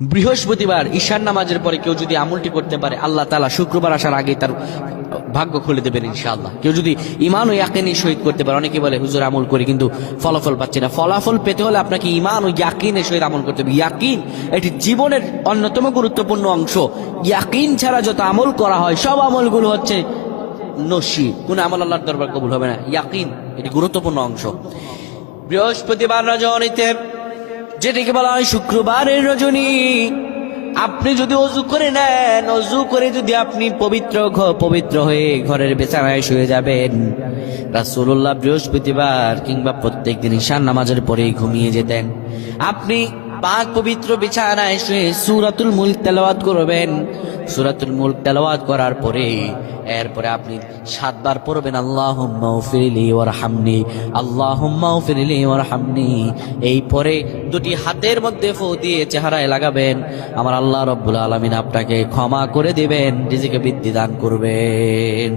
বৃহস্পতিবার ঈশান নামাজের পরে কেউ যদি আমলটি করতে পারে, আল্লাহ তাআলা শুক্রবার আসার আগে তার ভাগ্য খুলে দেবেন ইনশাআল্লাহ। কেউ যদি ঈমান ও ইয়াকিন সহিত করতে পারে, অনেকে বলে হুজুর আমল করি কিন্তু ফলাফল পাচ্ছি না। ফলাফল পেতে হলে আপনাকে ঈমান ও ইয়াকিনের সহিত আমল করতে হবে। ইয়াকিন এটি জীবনের অন্যতম গুরুত্বপূর্ণ অংশ। ইয়াকিন ছাড়া যত আমল করা হয় সব আমলগুলো হচ্ছে নসি, কোন আমল আল্লাহর দরবার কবুল হবে না। ইয়াকিন এটি গুরুত্বপূর্ণ অংশ। বৃহস্পতিবার রজনীতে, যেটিকে বলা হয় শুক্রবারের রজনী, আপনি যদি অজু করে নেন, অজু করে যদি আপনি পবিত্র হয়ে ঘরের বিছানায় শুয়ে যাবেন, রাসূলুল্লাহ বৃহস্পতিবার কিংবা প্রত্যেক দিন ঈশান নামাজের পরেই ঘুমিয়ে যেতেন। আপনি পাক পবিত্র বিছানায় শুয়ে সূরাতুল মুলক তেলাওয়াত করবেন। সূরাতুল মুলক তেলাওয়াত করার পরে এরপরে আপনি 7 বার পড়বেন আল্লাহুম্মা গফিরলি ওয়ারহামনি, আল্লাহুম্মা গফিরলি ওয়ারহামনি। এই পরে দুটি হাতের মধ্যে ফু দিয়ে চেহারায় লাগাবেন। আমার আল্লাহ রাব্বুল আলামিন আপনাকে ক্ষমা করে দিবেন, রিজিকে বৃদ্ধি দান করবেন।